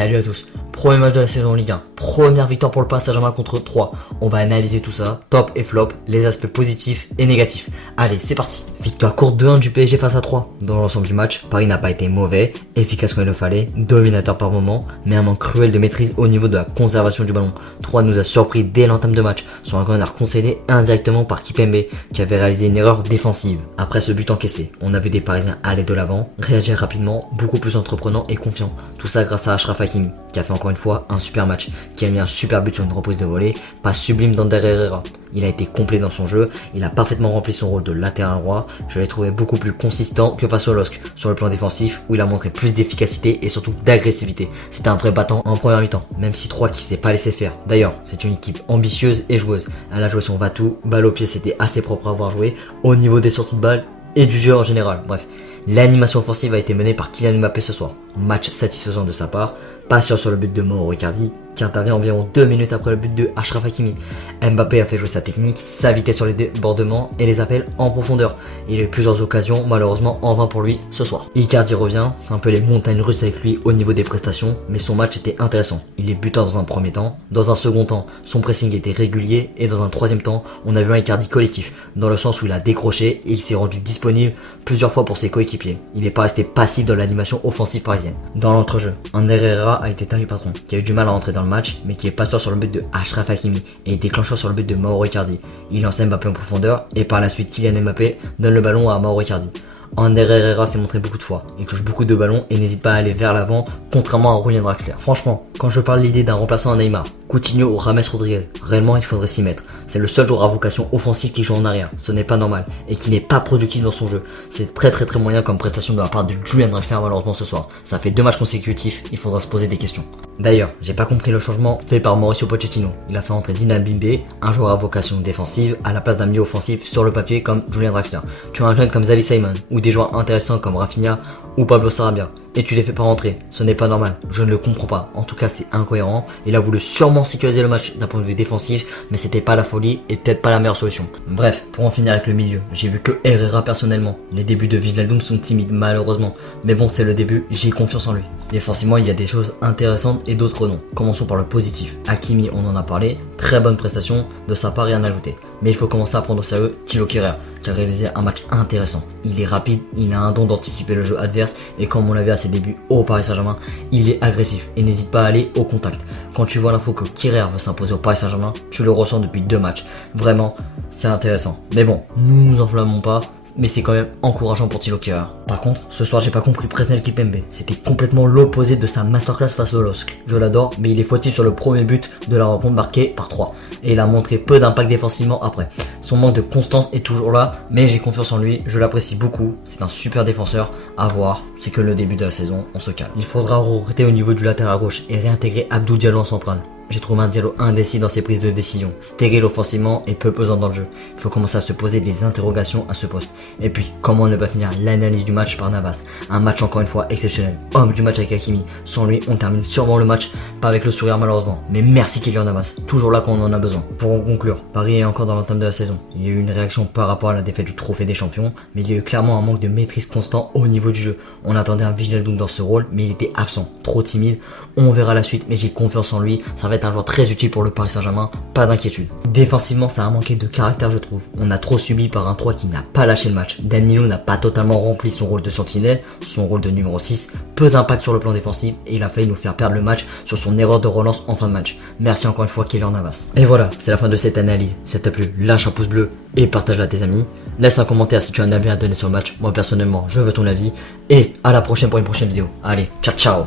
Salut à tous, premier match de la saison en Ligue 1, première victoire pour le Paris Saint-Germain contre 3. On va analyser tout ça, top et flop, les aspects positifs et négatifs. Allez, c'est parti. Victoire courte 2-1 du PSG face à 3. Dans l'ensemble du match, Paris n'a pas été mauvais, efficace quand il le fallait, dominateur par moment, mais un manque cruel de maîtrise au niveau de la conservation du ballon. 3 nous a surpris dès l'entame de match, sur un corner concédé indirectement par Kimpembe, qui avait réalisé une erreur défensive. Après ce but encaissé, on a vu des Parisiens aller de l'avant, réagir rapidement, beaucoup plus entreprenants et confiants. Tout ça grâce à Achraf Hakimi, qui a fait encore une fois un super match, qui a mis un super but sur une reprise de volée, pas sublime d'Ander Herrera. Il a été complet dans son jeu, il a parfaitement rempli son rôle de latéral droit, je l'ai trouvé beaucoup plus consistant que face au LOSC, sur le plan défensif où il a montré plus d'efficacité et surtout d'agressivité. C'était un vrai battant en première mi-temps, même si 3 qui s'est pas laissé faire. D'ailleurs, c'est une équipe ambitieuse et joueuse, elle a joué son va-tout, balle au pied c'était assez propre à avoir joué, au niveau des sorties de balle et du jeu en général, bref. L'animation offensive a été menée par Kylian Mbappé ce soir. Match satisfaisant de sa part, pas sûr sur le but de Mauro Icardi, qui intervient environ 2 minutes après le but de Achraf Hakimi. Mbappé a fait jouer sa technique, sa vitesse sur les débordements et les appels en profondeur. Il a eu plusieurs occasions, malheureusement en vain pour lui ce soir. Icardi revient, c'est un peu les montagnes russes avec lui au niveau des prestations, mais son match était intéressant. Il est buteur dans un premier temps, dans un second temps, son pressing était régulier et dans un troisième temps, on a vu un Icardi collectif, dans le sens où il a décroché et il s'est rendu disponible plusieurs fois pour ses coéquipiers. Il n'est pas resté passif dans l'animation offensive parisienne. Dans l'entrejeu, Ander Herrera a été taillé patron, qui a eu du mal à rentrer dans le match, mais qui est passeur sur le but de Achraf Hakimi et déclencheur sur le but de Mauro Icardi. Il lance Mbappé en profondeur et par la suite Kylian Mbappé donne le ballon à Mauro Icardi. Ander Herrera s'est montré beaucoup de fois, il touche beaucoup de ballons et n'hésite pas à aller vers l'avant, contrairement à Julian Draxler. Franchement, quand je parle de l'idée d'un remplaçant à Neymar, Coutinho ou James Rodriguez, réellement il faudrait s'y mettre. C'est le seul joueur à vocation offensive qui joue en arrière, ce n'est pas normal, et qui n'est pas productif dans son jeu. C'est très moyen comme prestation de la part de Julian Draxler malheureusement ce soir. Ça fait 2 matchs consécutifs, il faudra se poser des questions. D'ailleurs, j'ai pas compris le changement fait par Mauricio Pochettino. Il a fait entrer Dina Bimbe, un joueur à vocation défensive, à la place d'un milieu offensif sur le papier comme Julian Draxler. Tu as un jeune comme Xavi Simons, ou des joueurs intéressants comme Rafinha ou Pablo Sarabia, et tu les fais pas rentrer. Ce n'est pas normal, je ne le comprends pas. En tout cas, c'est incohérent. Il a voulu sûrement sécuriser le match d'un point de vue défensif, mais c'était pas la folie et peut-être pas la meilleure solution. Bref, pour en finir avec le milieu, j'ai vu que Herrera personnellement. Les débuts de Wijnaldum sont timides malheureusement, mais bon, c'est le début, j'ai confiance en lui. Défensivement, il y a des choses intéressantes et d'autres non. Commençons par le positif. Hakimi, on en a parlé, très bonne prestation, de sa part rien à ajouter. Mais il faut commencer à prendre au sérieux Thilo Kehrer, qui a réalisé un match intéressant. Il est rapide, il a un don d'anticiper le jeu adverse, et comme on l'a vu à ses débuts au Paris Saint-Germain, il est agressif et n'hésite pas à aller au contact. Quand tu vois l'info que Kehrer veut s'imposer au Paris Saint-Germain, tu le ressens depuis 2 matchs. Vraiment, c'est intéressant. Mais bon, nous nous enflammons pas, mais c'est quand même encourageant pour Thilo Kehrer. Par contre, ce soir j'ai pas compris Presnel Kimpembe. C'était complètement l'opposé de sa masterclass face au LOSC. Je l'adore, mais il est fautif sur le premier but de la rencontre marquée par 3. Et il a montré peu d'impact défensivement après. Son manque de constance est toujours là, mais j'ai confiance en lui, je l'apprécie beaucoup. C'est un super défenseur à voir. C'est que le début de la saison, on se calme. Il faudra recruter au niveau du latéral à gauche et réintégrer Abdou Diallo en centrale. J'ai trouvé un Diallo indécis dans ses prises de décision, stérile offensivement et peu pesant dans le jeu. Il faut commencer à se poser des interrogations à ce poste. Et puis, comment ne pas finir l'analyse du match par Navas. Un match encore une fois exceptionnel. Homme du match avec Hakimi. Sans lui, on termine sûrement le match, pas avec le sourire malheureusement. Mais merci Kylian Navas, toujours là quand on en a besoin. Pour conclure, Paris est encore dans l'entame de la saison. Il y a eu une réaction par rapport à la défaite du trophée des champions, mais il y a eu clairement un manque de maîtrise constant au niveau du jeu. On attendait un Wijnaldum dans ce rôle, mais il était absent, trop timide. On verra la suite, mais j'ai confiance en lui. Ça va être un joueur très utile pour le Paris Saint-Germain, pas d'inquiétude. Défensivement, ça a manqué de caractère je trouve. On a trop subi par un 3 qui n'a pas lâché le match. Danilo n'a pas totalement rempli son rôle de sentinelle, son rôle de numéro 6, peu d'impact sur le plan défensif et il a failli nous faire perdre le match sur son erreur de relance en fin de match. Merci encore une fois Kylian Navas. Et voilà, c'est la fin de cette analyse. Si ça t'a plu, lâche un pouce bleu et partage-la à tes amis. Laisse un commentaire si tu as un avis à donner sur le match. Moi personnellement, je veux ton avis. Et à la prochaine pour une prochaine vidéo. Allez, ciao ciao.